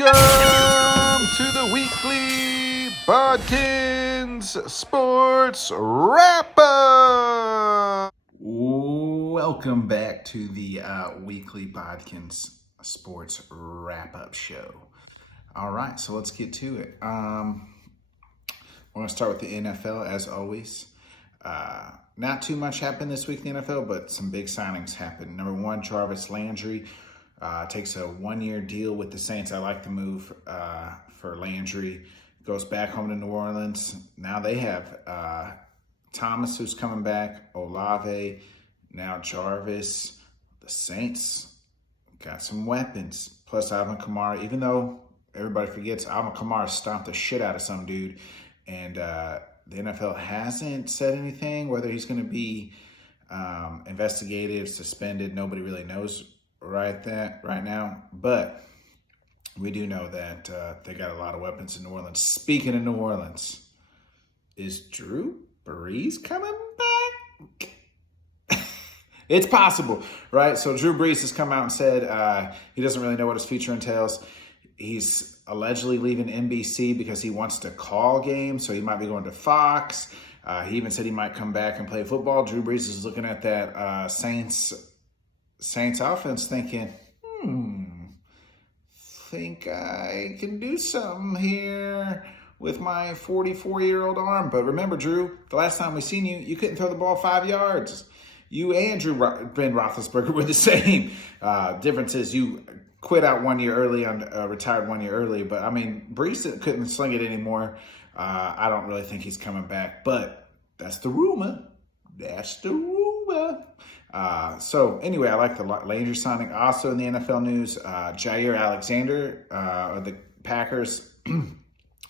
Welcome to the weekly Bodkins Sports Wrap-Up. Welcome back to the weekly Bodkins Sports Wrap-Up Show. All right, so let's get to it. We're going to start with the NFL as always. Not too much happened this week in the NFL, but some big signings happened. Number one, Jarvis Landry takes a one-year deal with the Saints. I like the move for Landry. Goes back home to New Orleans. Now they have Thomas, who's coming back, Olave, now Jarvis. The Saints got some weapons. Plus Alvin Kamara, even though everybody forgets Alvin Kamara stomped the shit out of some dude. And the NFL hasn't said anything, whether he's going to be investigated, suspended. Nobody really knows right now. But we do know that they got a lot of weapons in New Orleans. Speaking of New Orleans, is Drew Brees coming back? It's possible, right? So Drew Brees has come out and said he doesn't really know what his future entails. He's allegedly leaving NBC because he wants to call games, so he might be going to Fox. He even said he might come back and play football. Drew Brees is looking at that Saints offense thinking, think I can do something here with my 44-year-old arm. But remember, Drew, the last time we seen you, you couldn't throw the ball 5 yards. You and Ben Roethlisberger were the same. Difference is you quit out 1 year early and retired 1 year early. But, I mean, Brees couldn't sling it anymore. I don't really think he's coming back. But that's the rumor. So, anyway, I like the Landry signing. Also in the NFL news, Jair Alexander, the Packers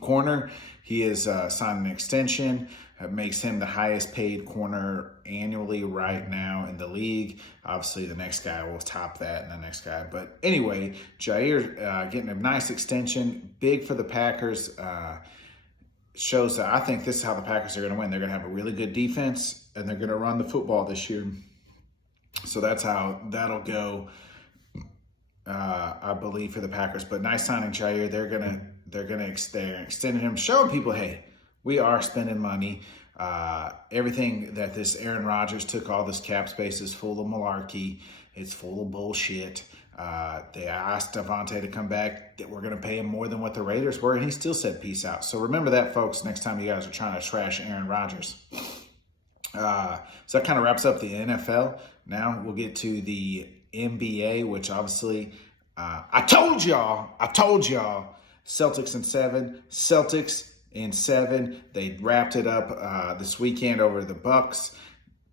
corner, he is signing an extension. It makes him the highest paid corner annually right now in the league. Obviously, the next guy will top that and the next guy. But anyway, Jair getting a nice extension, big for the Packers. Shows that I think this is how the Packers are going to win. They're going to have a really good defense, and they're going to run the football this year. So that's how that'll go, I believe, for the Packers. But nice signing, Jair. They're extending him, showing people, hey, we are spending money. Everything that this Aaron Rodgers took, all this cap space, is full of malarkey. It's full of bullshit. They asked Davante to come back. That we're going to pay him more than what the Raiders were, and he still said peace out. So remember that, folks, next time you guys are trying to trash Aaron Rodgers. So that kind of wraps up the NFL. Now we'll get to the NBA, which obviously I told y'all, Celtics in 7. They wrapped it up this weekend over the Bucks.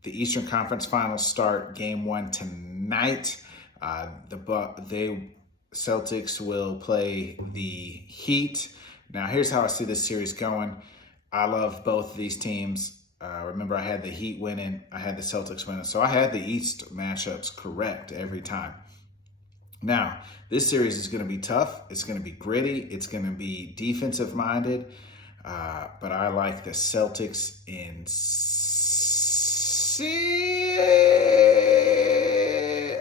The Eastern Conference Finals start Game 1 tonight. Celtics will play the Heat. Now, here's how I see this series going. I love both of these teams. Remember, I had the Heat winning. I had the Celtics winning. So I had the East matchups correct every time. Now, this series is going to be tough. It's going to be gritty. It's going to be defensive-minded. But I like the Celtics in 6.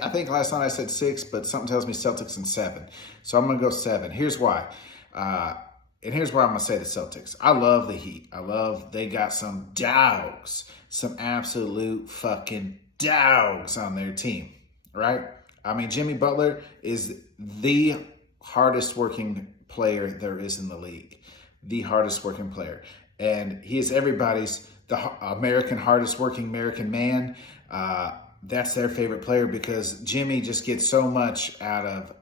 I think last night I said 6, but something tells me Celtics in 7. So I'm going to go 7. Here's why. And here's why I'm going to say the Celtics. I love the Heat. They got some dogs, some absolute fucking dogs on their team, right? I mean, Jimmy Butler is the hardest working player there is in the league. The hardest working player. And he is everybody's, the American hardest working American man. That's their favorite player because Jimmy just gets so much out of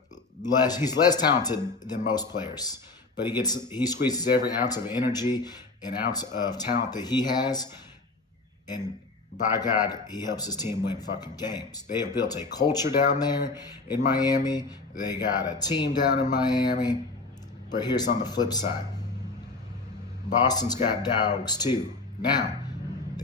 he's less talented than most players. But he squeezes every ounce of energy and ounce of talent that he has. And by God, he helps his team win fucking games. They have built a culture down there in Miami. They got a team down in Miami. But here's on the flip side. Boston's got dogs too. Now,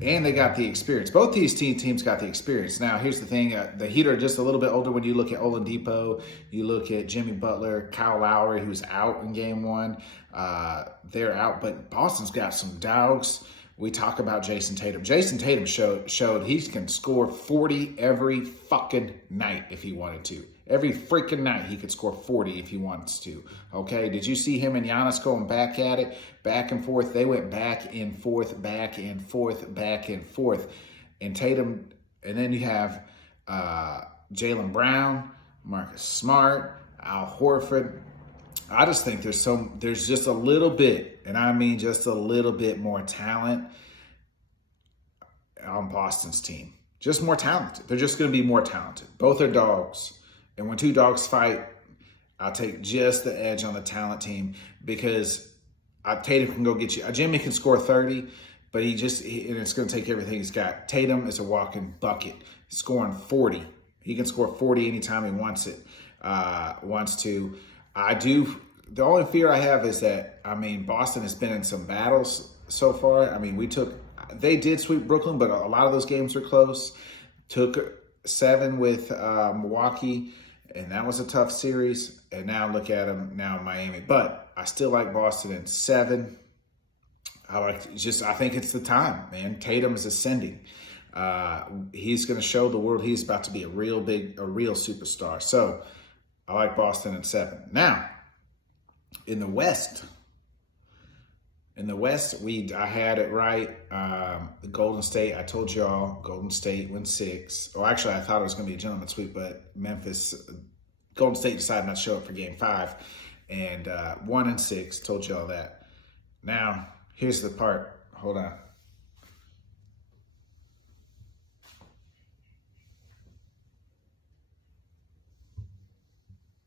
and they got the experience. Both these teams got the experience. Now, here's the thing. The Heat are just a little bit older when you look at Oladipo. You look at Jimmy Butler, Kyle Lowry, who's out in Game 1. They're out. But Boston's got some dogs. We talk about Jason Tatum. Jason Tatum showed he can score 40 every fucking night if he wanted to. Every freaking night he could score 40 if he wants to. Okay, did you see him and Giannis going back at it, back and forth? They went back and forth, back and forth, back and forth. And Tatum, and then you have Jaylen Brown, Marcus Smart, Al Horford. I just think there's just a little bit, and I mean just a little bit more talent on Boston's team. Just more talented. They're just going to be more talented. Both are dogs. And when two dogs fight, I'll take just the edge on the talent team because Tatum can go get you. Jimmy can score 30, but and it's going to take everything he's got. Tatum is a walking bucket, scoring 40. He can score 40 anytime he wants to. The only fear I have is that, Boston has been in some battles so far. They did sweep Brooklyn, but a lot of those games were close. Took 7 with Milwaukee, and that was a tough series. And now look at them now in Miami. But I still like Boston in 7. I think it's the time, man. Tatum is ascending. He's going to show the world he's about to be a real superstar. So I like Boston in 7. Now, in the West, I had it right. Golden State, I told y'all, Golden State wins 6. Or actually, I thought it was going to be a gentleman's sweep, but Golden State decided not to show up for Game 5. And 1-6, told y'all that. Now, here's the part. Hold on.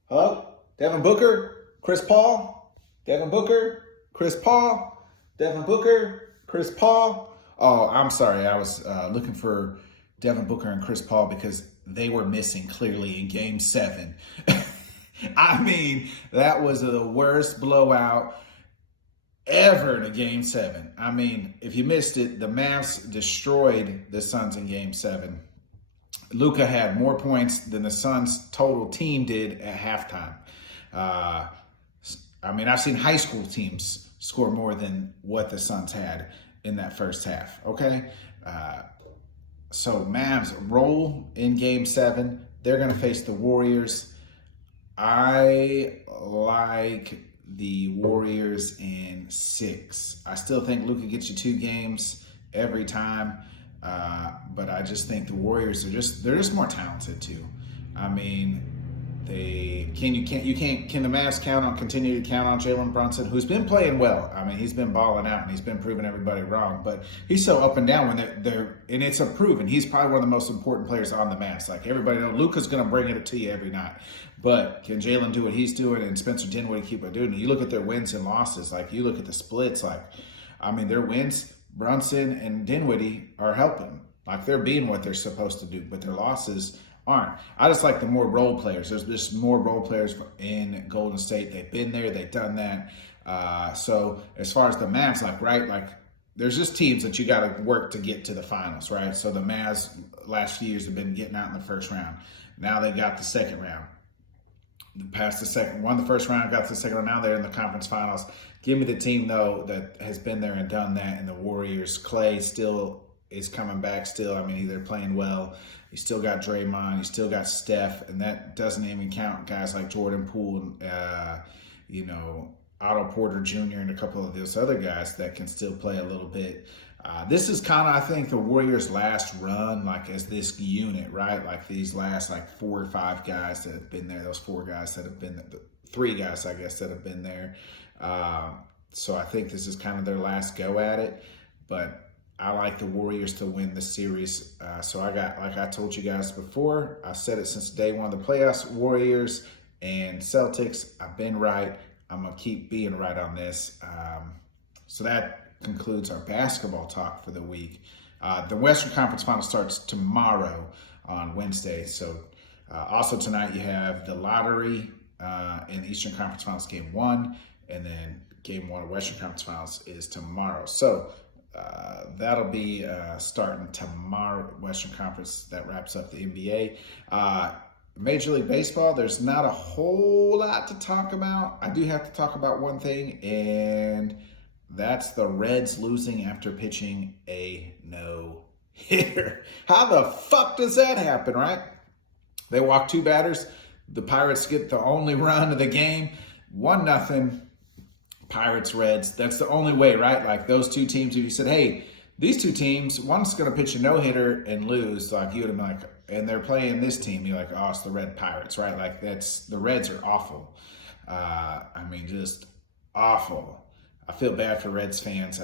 Hello? Devin Booker? Chris Paul? Devin Booker? Chris Paul? Devin Booker, Chris Paul. Oh, I'm sorry. I was looking for Devin Booker and Chris Paul because they were missing clearly in Game 7. That was the worst blowout ever in a Game 7. If you missed it, the Mavs destroyed the Suns in Game 7. Luka had more points than the Suns' total team did at halftime. I've seen high school teams score more than what the Suns had in that first half, okay? So Mavs roll in Game 7. They're going to face the Warriors. I like the Warriors in 6. I still think Luka gets you 2 games every time, but I just think the Warriors they're just more talented too. Can the Mavs continue to count on Jalen Brunson, who's been playing well? He's been balling out and he's been proving everybody wrong, but he's so up and down when and it's a proven. He's probably one of the most important players on the Mavs. Like everybody knows, Luka's going to bring it to you every night. But can Jalen do what he's doing and Spencer Dinwiddie keep on doing? You look at their wins and losses, like you look at the splits, their wins, Brunson and Dinwiddie are helping. Like they're being what they're supposed to do, but their losses aren't. I just like the more role players. There's just more role players in Golden State. They've been there. They've done that. So as far as the Mavs, there's just teams that you got to work to get to the finals, right? So the Mavs last few years have been getting out in the first round. Now they got the second round. Won the first round, got to the second round. Now they're in the conference finals. Give me the team, though, that has been there and done that. And the Warriors, Clay still is coming back still. They're playing well. You still got Draymond. You still got Steph. And that doesn't even count guys like Jordan Poole, Otto Porter Jr. and a couple of those other guys that can still play a little bit. This is kind of, I think, the Warriors' last run, as this unit, right? These last, 4 or 5 guys that have been there. Those 4 guys that have been there. 3 guys, I guess, that have been there. So I think this is kind of their last go at it. But I like the Warriors to win the series. So I got, like I told you guys before, I said it since day one of the playoffs, Warriors and Celtics. I've been right. I'm going to keep being right on this. So that concludes our basketball talk for the week. The Western Conference Final starts tomorrow on Wednesday. So also tonight you have the lottery in the Eastern Conference Finals Game 1. And then Game 1 of Western Conference Finals is tomorrow. So that'll be starting tomorrow, Western Conference. That wraps up the NBA. Major League Baseball, there's not a whole lot to talk about. I do have to talk about one thing, and that's the Reds losing after pitching a no-hitter. How the fuck does that happen, right? They walked 2 batters. The Pirates get the only run of the game, 1-0. Pirates, Reds. That's the only way, right? Like those two teams, if you said, hey, these two teams, one's going to pitch a no-hitter and lose, like you would have been like, and they're playing this team, you're like, oh, it's the Red Pirates, right? Like the Reds are awful. Just awful. I feel bad for Reds fans.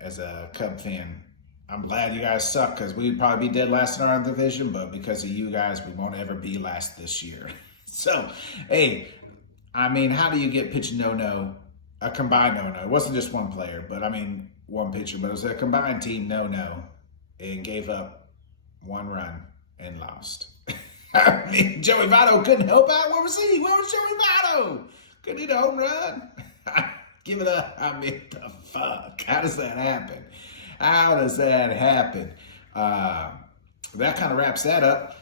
As a Cub fan, I'm glad you guys suck because we'd probably be dead last in our division, but because of you guys, we won't ever be last this year. So, hey, how do you get pitch no-no? A combined no-no. It wasn't just one player, but one pitcher, but it was a combined team no-no and gave up 1 run and lost. Joey Votto couldn't help out. Where was he? Where was Joey Votto? Couldn't hit a home run? Give it up. The fuck? How does that happen? How does that happen? That kind of wraps that up.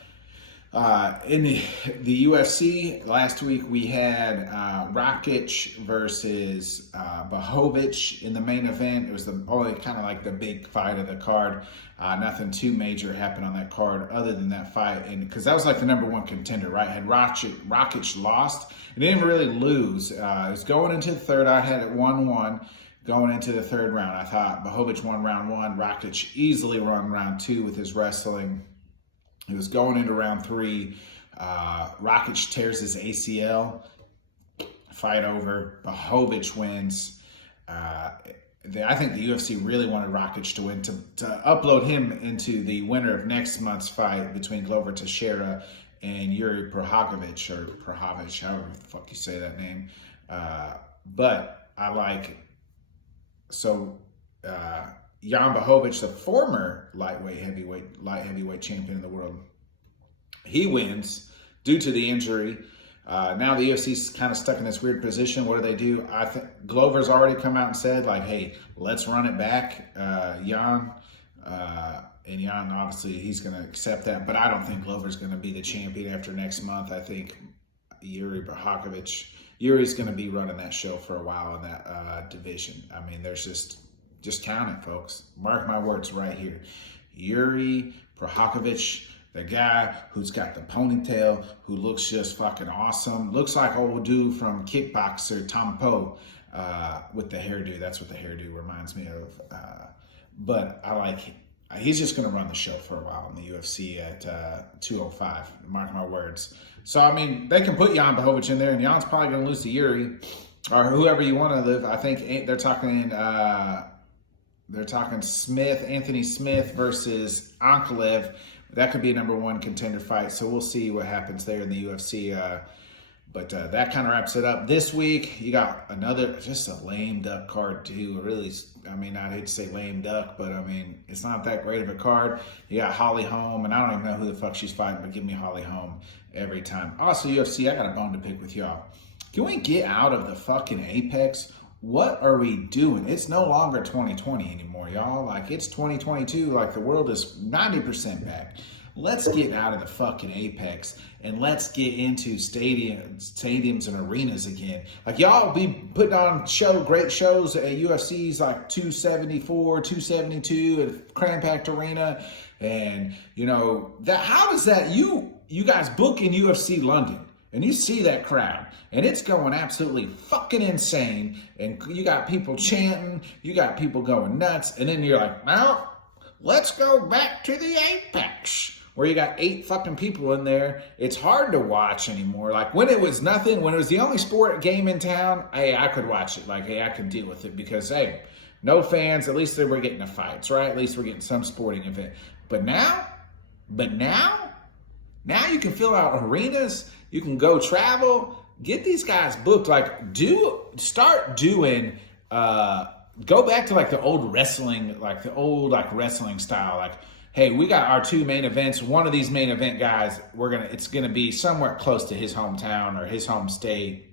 In the UFC, last week we had Rakic versus Blachowicz in the main event. It was only kind of like the big fight of the card. Nothing too major happened on that card other than that fight. And because that was like the number one contender, right? Had Rakic lost, and didn't really lose. It was going into the third. I had it 1-1 going into the third round. I thought Blachowicz won round 1. Rakic easily won round 2 with his wrestling. He was going into round 3. Rakic tears his ACL. Fight over. Blachowicz wins. I think the UFC really wanted Rakic to win to upload him into the winner of next month's fight between Glover Teixeira and Yuri Prohakovich, however the fuck you say that name. But I like Jan Blachowicz, the former light heavyweight champion of the world, he wins due to the injury. Now the UFC's kind of stuck in this weird position. What do? I think Glover's already come out and said, like, hey, let's run it back, Jan. And Jan, obviously, he's going to accept that. But I don't think Glover's going to be the champion after next month. I think Yuri's going to be running that show for a while in that division. There's just count it, folks. Mark my words right here. Yuri Prohakovich, the guy who's got the ponytail, who looks just fucking awesome. Looks like old dude from Kickboxer, Tom Poe, with the hairdo. That's what the hairdo reminds me of. But I like, he's just going to run the show for a while in the UFC at 205. Mark my words. So, they can put Jan Blachowicz in there, and Jan's probably going to lose to Yuri, or whoever you want to live. I think they're talking Anthony Smith versus Ankalev. That could be a number 1 contender fight. So we'll see what happens there in the UFC. But that kind of wraps it up. This week, you got just a lame duck card too. Really, I hate to say lame duck, but it's not that great of a card. You got Holly Holm, and I don't even know who the fuck she's fighting, but give me Holly Holm every time. Also, UFC, I got a bone to pick with y'all. Can we get out of the fucking Apex? What are we doing? It's no longer 2020 anymore, y'all. Like, it's 2022. Like, the world is 90% back. Let's get out of the fucking Apex and let's get into stadiums and arenas again. Like, y'all be putting on great shows at UFC's like 274, 272 at Crampacked Arena. And, how does that, you guys book in UFC London. And you see that crowd, and it's going absolutely fucking insane. And you got people chanting, you got people going nuts. And then you're like, well, let's go back to the Apex, where you got 8 fucking people in there. It's hard to watch anymore. Like, when it was nothing, when it was the only sport game in town, hey, I could watch it. Like, hey, I could deal with it because, hey, no fans. At least we're getting the fights, right? At least we're getting some sporting event. But now you can fill out arenas. You can go travel, get these guys booked. Like, start doing, go back to like the old wrestling, wrestling style. Like, hey, we got our 2 main events. One of these main event guys, it's gonna be somewhere close to his hometown or his home state,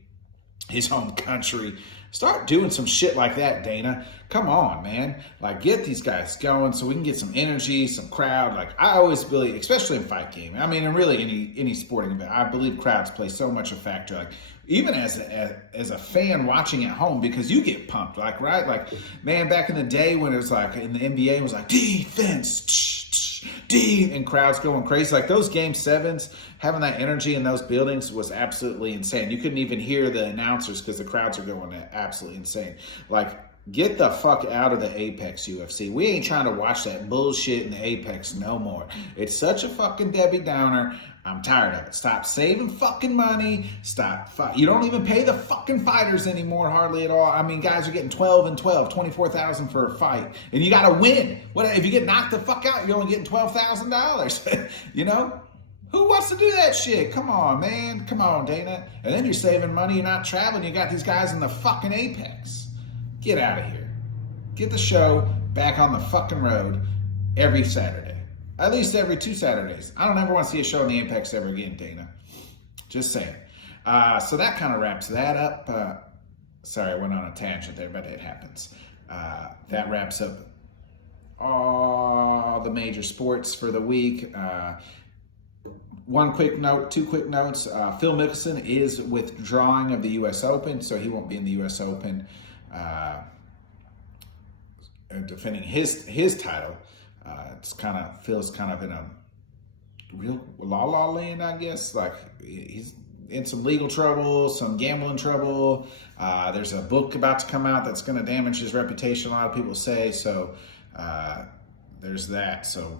his home country. Start doing some shit like that, Dana. Come on, man. Like, get these guys going so we can get some energy, some crowd. Like, I always believe, especially in fight game, and really any sporting event, I believe crowds play so much a factor. Like, even as a fan watching at home, because you get pumped, like, right? Like, man, back in the day when it was like in the NBA, it was like defense, and crowds going crazy. Like those game sevens, having that energy in those buildings was absolutely insane. You couldn't even hear the announcers because the crowds are going absolutely insane. Like, get the fuck out of the Apex, UFC. We ain't trying to watch that bullshit in the Apex no more. It's such a fucking Debbie Downer. I'm tired of it. Stop saving fucking money. You don't even pay the fucking fighters anymore, hardly at all. I mean, guys are getting 12 and 12, 24,000 for a fight, and you got to win. What if you get knocked the fuck out? You're only getting $12,000. You know, who wants to do that shit? Come on, man. Come on, Dana. And then you're saving money. You're not traveling. You got these guys in the fucking Apex. Get out of here. Get the show back on the fucking road every Saturday. At least every 2 Saturdays. I don't ever want to see a show in the Apex ever again, Dana. Just saying. So that kind of wraps that up. Sorry, I went on a tangent there, but it happens. That wraps up all the major sports for the week. One quick note, 2 quick notes. Phil Mickelson is withdrawing of the U.S. Open, so he won't be in the U.S. Open defending his title. Phil's kind of in a real la land, I guess. Like, he's in some legal trouble, some gambling trouble. There's a book about to come out that's going to damage his reputation, a lot of people say. So there's that. So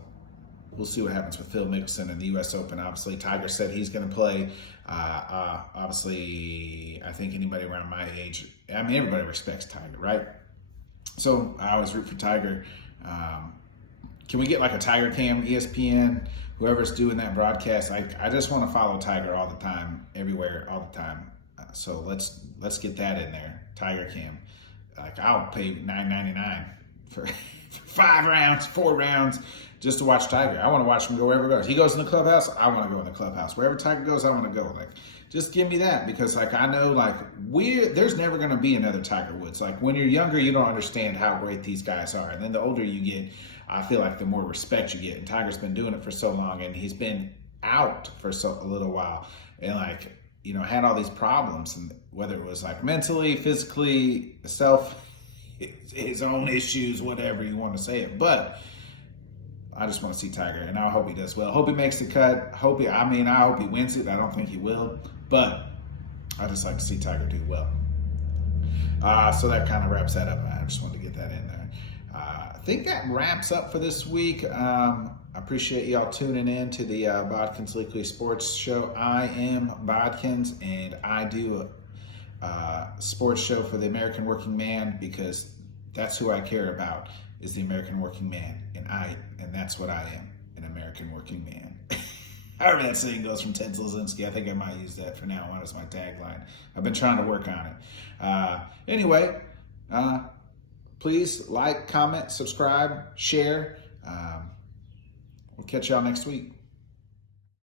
we'll see what happens with Phil Mickelson in the U.S. Open. Obviously, Tiger said he's going to play. Obviously, I think anybody around my age, I mean, everybody respects Tiger, right? So I always root for Tiger. Can we get like a Tiger Cam, ESPN, whoever's doing that broadcast? I just want to follow Tiger all the time, everywhere, all the time. So let's get that in there, Tiger Cam. Like, I'll pay $9.99 for 5 rounds, 4 rounds, just to watch Tiger. I want to watch him go wherever he goes. He goes in the clubhouse, I want to go in the clubhouse. Wherever Tiger goes, I want to go. Like, just give me that, because like I know like there's never going to be another Tiger Woods. Like, when you're younger, you don't understand how great these guys are, and then the older you get, I feel like the more respect you get. And Tiger's been doing it for so long, and he's been out for a little while, and like, you know, had all these problems, and whether it was like mentally, physically, his own issues, whatever you want to say it. But I just want to see Tiger, and I hope he does well. Hope he makes the cut. I hope he wins it. I don't think he will, but I just like to see Tiger do well. So that kind of wraps that up. I just wanted to get that in there. I think that wraps up for this week. I appreciate y'all tuning in to the Bodkins Weekly Sports Show. I am Bodkins, and I do a sports show for the American working man, because that's who I care about, is the American working man, and that's what I am, an American working man. However that saying goes from Ted Zlezinski. I think I might use that for now on as my tagline. I've been trying to work on it. Anyway, please like, comment, subscribe, share. We'll catch y'all next week.